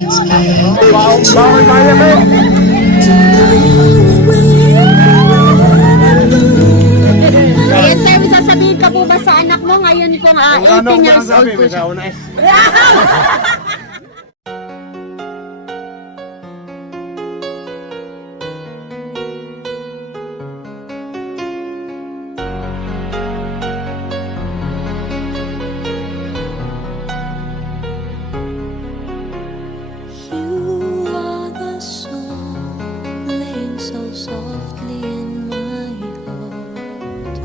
Bawal kaya ba? Ayan sir, may sasabihin ka po ba sa anak mo ngayon pong 18 years old po siya? You are the song playing so softly in my heart.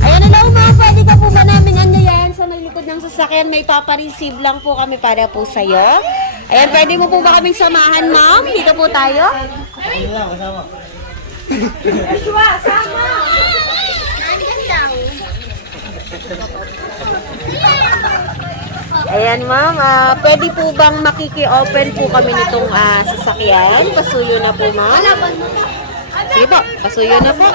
Ayan, hello ma, pwede ka po ba namin anyayahan sa may likod ng sasakyan? May papareceive lang po kami para po sa'yo. Ayan, pwede mo po ba kaming samahan ma'am? Dito po tayo. Ayan ma'am, pwede po bang makiki-open po kami nitong sasakyan? Pasuyo na po ma'am. Sige po, pasuyo na po.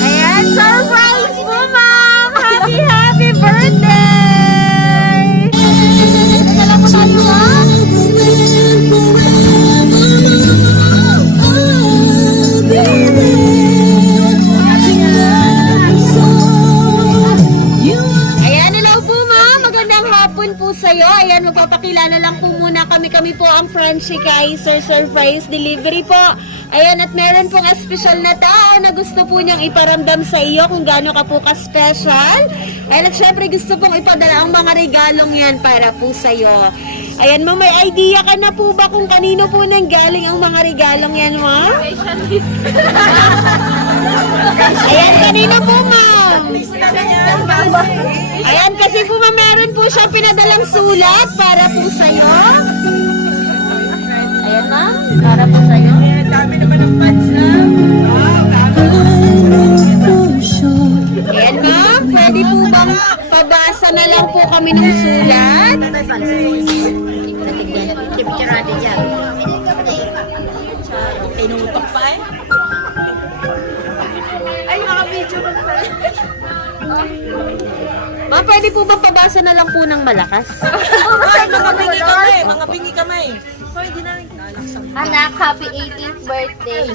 Ayan, surprise po ma'am! Happy, happy birthday! Dala po tayo ma'am. Ayan, hello po ma'am. Magandang hapon po sa'yo. Ayan, magpapakilala lang po muna kami. Kami po ang Frenchie Kaiser Surprise Delivery po. Ayan, at meron pong espesyal na tao na gusto po niyang iparamdam sa iyo kung gaano ka po ka-special. Ayan, at syempre gusto pong ipadala ang mga regalong yan para po sa'yo. Ayan, ma'am, may idea ka na po ba kung kanino po nang galing ang mga regalong yan, ma'am? Ayan, kanino po, ma'am? Ayan, kasi po ma'am, meron po siya pinadalang sulat para po sa'yo. Ayan, ma'am, para po sa'yo. Dami naman ng pads na. Ayan, ma'am, pwede po bang pabasa na lang po kami ng sulat? Pinutok pa eh. Ay, naka-video ka pa. Ma'am, pwede po ba pabasa na lang po ng malakas? Ay, mga bingi kami. Mga bingi kami. Anak, happy 18th birthday.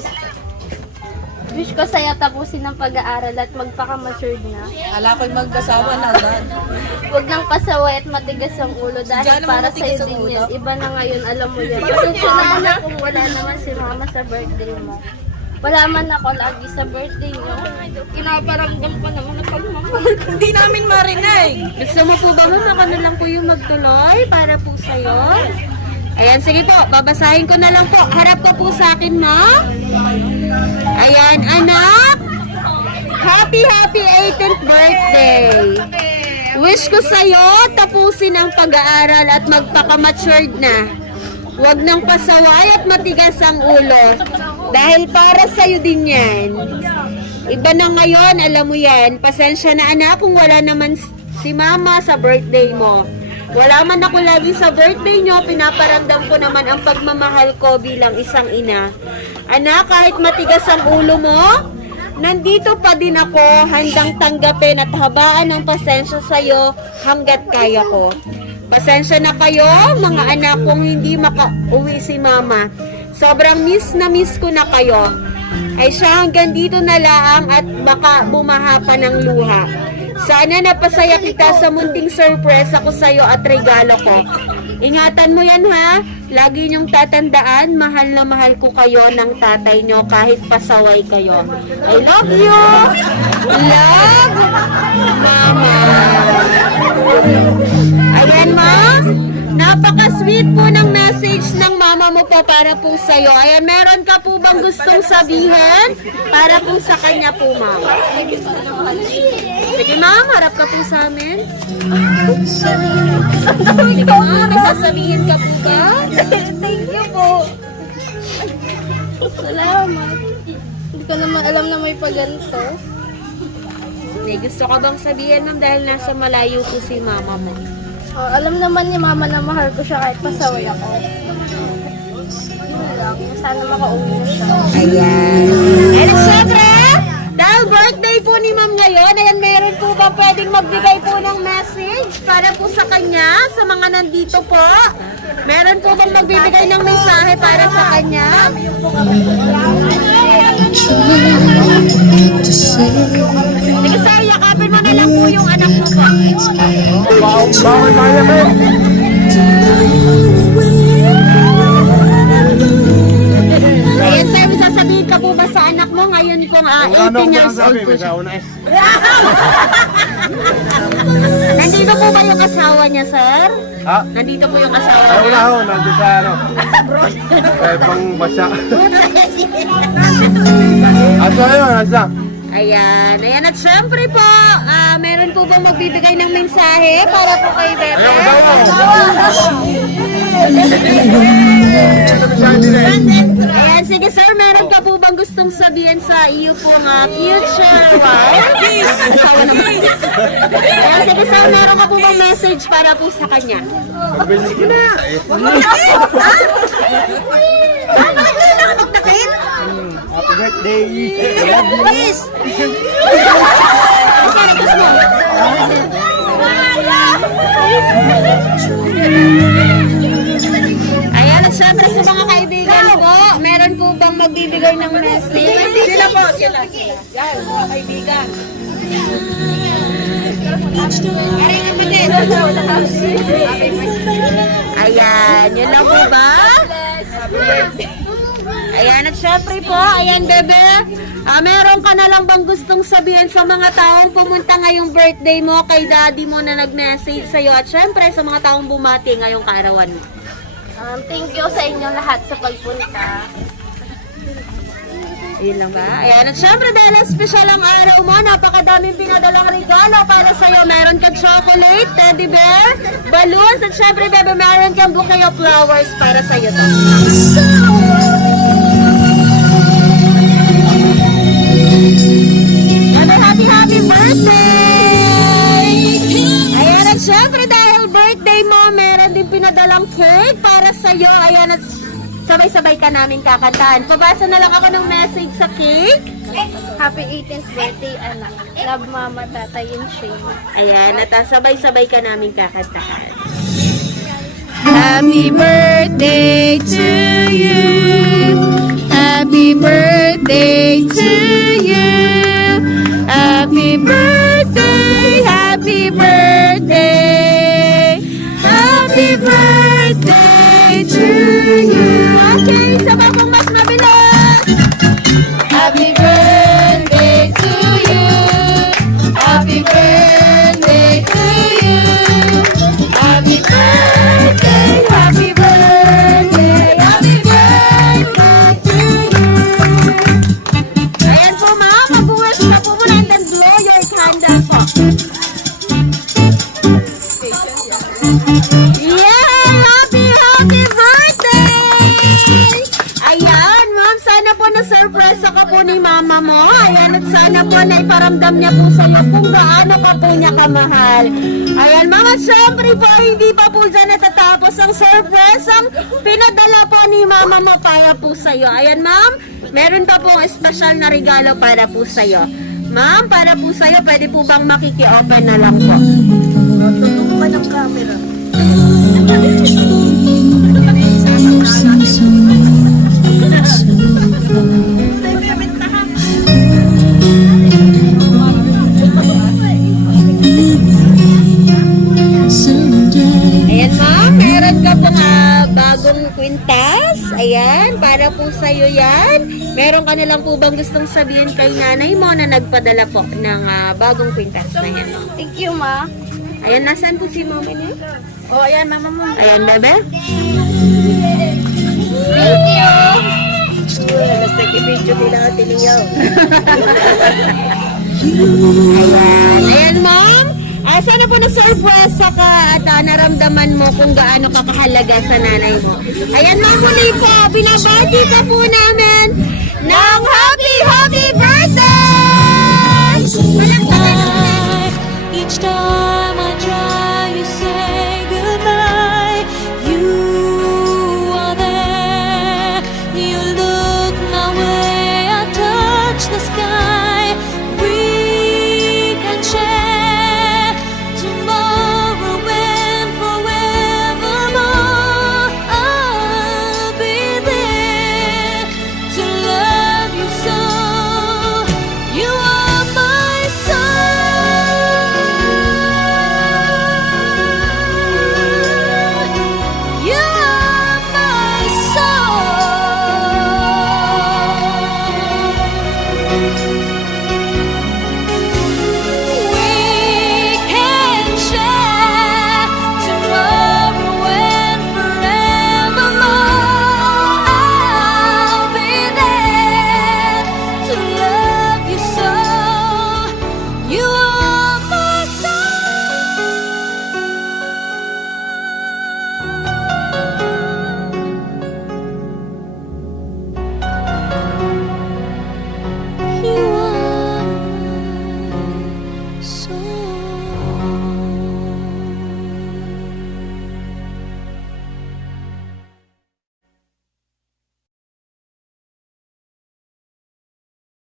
Wish ko sa'yo tapusin ang pag-aaral at magpaka-matured na. Ala ko'y mag-asawa na agad. Huwag nang pasaway at matigas ang ulo dahil Hindi naman para matigas sa'yo ang din ulo. yan. Iba na ngayon, alam mo yan. Pasensya na anak kung wala naman si mama sa birthday mo. Wala man ako lagi sa birthday niyo. Kinaparamdam ko naman na pagmamahal ko. Hindi namin marinig. Gusto mo po ba ma'am, ako na lang po yung magtuloy para po sa'yo? Ayan, sige po, babasahin ko na lang po. Harap ka po sa akin, ma'am. Ayan, anak. Happy, happy 18th birthday. Wish ko sa'yo, tapusin ang pag-aaral at magpaka-matured na. Huwag nang pasaway at matigas ang ulo. Dahil para sa'yo din yan. Iba na ngayon, alam mo yan. Pasensya na anak kung wala naman si mama sa birthday mo. Wala man ako lagi sa birthday nyo, pinaparamdam ko naman ang pagmamahal ko bilang isang ina. Anak, kahit matigas ang ulo mo, nandito pa din ako, handang tanggapin at habaan ng pasensya sa'yo hanggat kaya ko. Pasensya na kayo, mga anak kong hindi makauwi si mama. Sobrang miss na miss ko na kayo. Ay siya hanggang dito na lang at baka bumaha pa ng luha. Sana napasaya kita sa munting surprise ako sa'yo at regalo ko. Ingatan mo yan ha. Lagi niyong tatandaan, mahal na mahal ko kayo ng tatay niyo kahit pasaway kayo. I love you! Love! Mama! Ayan ma, napaka-sweet po ng message ng mama mo po para po sa'yo. Ayan, meron ka po bang gustong sabihin para po sa kanya po, ma'am? Sige ma'am, harap ka po sa amin. Sige ma'am, may sasabihin ka po ba? Thank you po. Salamat. Hindi ko naman alam na may paganto. May gusto ka bang sabihin ma'am dahil nasa malayo po si mama mo? Oh, alam naman ni mama na mahal ko siya kahit pasaway ako. Yun lang. Sana makauwi na siya. Ayan. And syempre, dahil birthday po ni ma'am ngayon, ayan, meron po ba pwedeng magbigay po ng message para po sa kanya, sa mga nandito po? Meron po bang magbibigay ng mensahe para sa kanya? Sige sir, yakapin mo na lang po yung anak mo po. Ayan sir, may sasabihin ka po ba sa anak mo ngayon kung 18 years old po siya? Nandito po ba yung asawa niya, sir? Ha? Nandito po yung asawa Ay, wala niya? ho, nandun sa ano. Pang basa. Asa yun, asa? Ayan, ayan at syempre po, meron po bang magbibigay ng mensahe para po kay Bebe? Ayan, sige sir, meron ka po bang gustong sabihin sa iyo po nga future wife? Asawa naman. Ayan, sige sir, meron ka po bang message para po sa kanya? Bilis ko na. Happy birthday. Please! Sir, gusto mo? Ayan, at syempre sa mga kaibigan ko, meron po bang magbibigay ng message? Sila po, sila. Yan, mga kaibigan. Ayan, yun lang po ba? Ayan, at syempre po, ayan bebe, meron ka na lang bang gustong sabihin sa mga taong pumunta ngayong birthday mo, kay daddy mo na nag-message sa'yo, at syempre sa mga taong bumati ngayong kaarawan mo? Thank you sa inyo lahat sa pagpunta. Yun lang ba? Ayan, at syempre dahil ang special ang araw mo, napakadaming pinadalang regalo para sa'yo. Meron kang chocolate, teddy bear, balloons, at syempre bebe, meron kang bouquet of flowers para sa'yo to. Happy birthday! Ayan, at syempre dahil birthday mo, meron din pinadalang cake para sa'yo. Ayan, at sabay-sabay ka namin kakantahan. Pabasa na lang ako ng message sa cake. Happy 18th birthday, anak. Love, mama, tatay, and Shane. Ayan, at sabay-sabay ka namin kakantahan. Happy birthday to you. Happy birthday to you. Happy birthday, happy birthday. Happy birthday to you. Okay, sabay pong mas mabilis. Happy birthday to you. Happy birthday to you. Happy birthday, happy birthday, happy birthday to you. Ayan po ma'am, mag-wish na po muna and then blow your candle po. Yay! Happy birthday! Ayan, ma'am, sana po na-surprise ka po ni mama mo. Ayan, at sana po na iparamdam niya po sa iyo kung gaano ka po niya kamahal. Ayan, ma'am, at syempre po, hindi pa po dyan natatapos ang surprise. Ang pinadala po ni mama mo para po sa iyo. Ayan, ma'am, meron pa pong espesyal na regalo para po sa iyo. Ma'am, para po sa iyo, pwede po bang makiki-open na lang po? Tutukan ng camera. Ayan ma'am, meron ka pong bagong kwintas. Ayan, para po sa'yo yan. Meron ka na lang po bang gustong sabihin kay nanay mo na nagpadala po ng bagong kwintas na yan? Thank you, ma. Ayan, nasaan po si mama niya? Oh, ayan, mama mo. Ayan, bebe. Thank you. Basta i-video nila ang tiniyaw. Ayan, ma'am. Sana po na-surprise ka at naramdaman mo kung gaano ka kahalaga sa nanay mo. Ayan, ma'am, muli po, binabati ka po namin ng happy birthday! Each time